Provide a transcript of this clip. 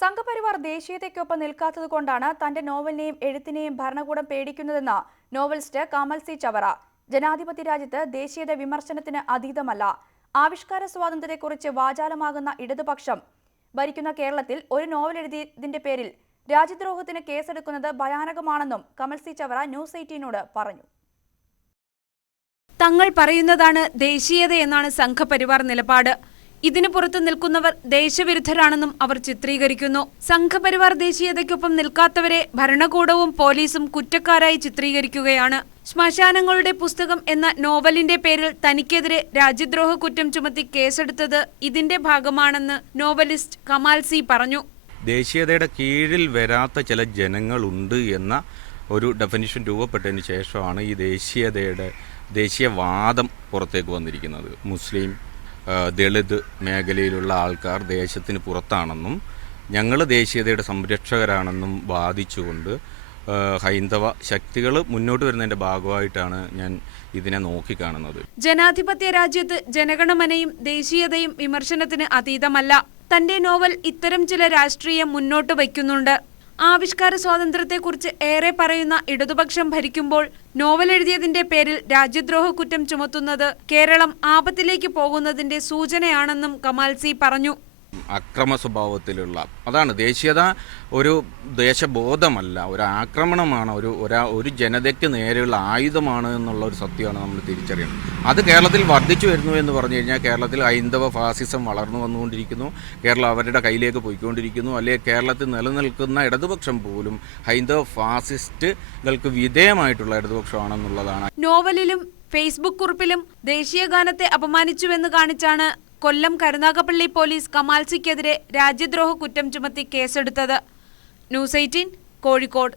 സംഘപരിവാർ ദേശീയതയ്ക്കൊപ്പം നിൽക്കാത്തതുകൊണ്ടാണ് തന്റെ നോവലിനെയും എഴുത്തിനെയും ഭരണകൂടം പേടിക്കുന്നതെന്ന് novelist Kamal C Chavara. ജനാധിപത്യ രാജ്യത്ത് ദേശീയത വിമർശനത്തിന് അതീതമല്ല. ആവിഷ്കാര സ്വാതന്ത്ര്യത്തെക്കുറിച്ച് വാചാലമാകുന്ന ഇടതുപക്ഷം ഭരിക്കുന്ന കേരളത്തിൽ ഒരു നോവൽ എഴുതിയതിന്റെ പേരിൽ രാജ്യദ്രോഹത്തിന് കേസെടുക്കുന്നത് ഭയാനകമാണെന്നും കമൽ സി ചവറ ന്യൂസ് 18നോട് പറഞ്ഞു. തങ്ങൾ പറയുന്നതാണ് ദേശീയതയെന്നാണ് സംഘപരിവാർ നിലപാട്. ഇതിനു പുറത്തു നിൽക്കുന്നവർ ദേശവിരുദ്ധരാണെന്നും അവർ ചിത്രീകരിക്കുന്നു. സംഘപരിവാർ ദേശീയതയ്ക്കൊപ്പം നിൽക്കാത്തവരെ ഭരണകൂടവും പോലീസും കുറ്റക്കാരായി ചിത്രീകരിക്കുകയാണ്. ശ്മശാനങ്ങളുടെ പുസ്തകം എന്ന നോവലിന്റെ പേരിൽ തനിക്കെതിരെ രാജ്യദ്രോഹ കുറ്റം ചുമത്തി കേസെടുത്തത് ഇതിന്റെ ഭാഗമാണെന്ന് നോവലിസ്റ്റ് കമാൽ സി പറഞ്ഞു. ദേശീയതയുടെ കീഴിൽ വരാത്ത ചില ജനങ്ങളുണ്ട് എന്ന ഒരു ഡെഫിനിഷൻ രൂപപ്പെട്ടതിന് ശേഷമാണ് ഈ ദേശീയവാദം പുറത്തേക്ക് വന്നിരിക്കുന്നത്. മുസ്ലിം, ദളിത് മേഖലയിലുള്ള ആൾക്കാർ ദേശത്തിന് പുറത്താണെന്നും ഞങ്ങൾ ദേശീയതയുടെ സംരക്ഷകരാണെന്നും വാദിച്ചുകൊണ്ട് ഹൈന്ദവ ശക്തികൾ മുന്നോട്ട് വരുന്നതിന്റെ ഭാഗമായിട്ടാണ് ഞാൻ ഇതിനെ നോക്കിക്കാണുന്നത്. ജനാധിപത്യ രാജ്യത്ത് ജനഗണമനയും ദേശീയതയും വിമർശനത്തിന് അതീതമല്ല. തന്റെ നോവൽ ഇത്തരം ചില രാഷ്ട്രീയം മുന്നോട്ട് വയ്ക്കുന്നുണ്ട്. ആവിഷ്കാര സ്വാതന്ത്ര്യത്തെക്കുറിച്ച് ഏറെ പറയുന്ന ഇടതുപക്ഷം ഭരിക്കുമ്പോൾ നോവൽ എഴുതിയതിന്റെ പേരിൽ രാജ്യദ്രോഹ കുറ്റം ചുമത്തുന്നത് കേരളം ആപത്തിലേക്ക് പോകുന്നതിന്റെ സൂചനയാണെന്നും കമാൽ സി പറഞ്ഞു. അക്രമ സ്വഭാവത്തിലുള്ള അതാണ് ദേശീയത. ഒരു ദേശബോധമല്ല, ഒരു ആക്രമണമാണ്, ഒരു ജനതയ്ക്ക് നേരെയുള്ള ആയുധമാണ് എന്നുള്ള ഒരു സത്യമാണ് നമ്മൾ തിരിച്ചറിയണം. അത് കേരളത്തിൽ വർദ്ധിച്ചു വരുന്നു എന്ന് പറഞ്ഞു കഴിഞ്ഞാൽ കേരളത്തിൽ ഹൈന്ദവ ഫാസിസം വളർന്നു വന്നുകൊണ്ടിരിക്കുന്നു. കേരളം അവരുടെ കയ്യിലേക്ക് പോയിക്കൊണ്ടിരിക്കുന്നു. അല്ലെങ്കിൽ കേരളത്തിൽ നിലനിൽക്കുന്ന ഇടതുപക്ഷം പോലും ഹൈന്ദവ ഫാസിസ്റ്റുകൾക്ക് വിധേയമായിട്ടുള്ള ഇടതുപക്ഷമാണെന്നുള്ളതാണ്. നോവലിലും ഫേസ്ബുക്ക് കുറിപ്പിലും ദേശീയ ഗാനത്തെ അപമാനിച്ചുവെന്ന് കാണിച്ചാണ് കൊല്ലം കരുനാഗപ്പള്ളി പോലീസ് കമാൽ സിക്കെതിരെ രാജ്യദ്രോഹ കുറ്റം ചുമത്തി കേസെടുത്തത്. ന്യൂസ് 18 കോഴിക്കോട്.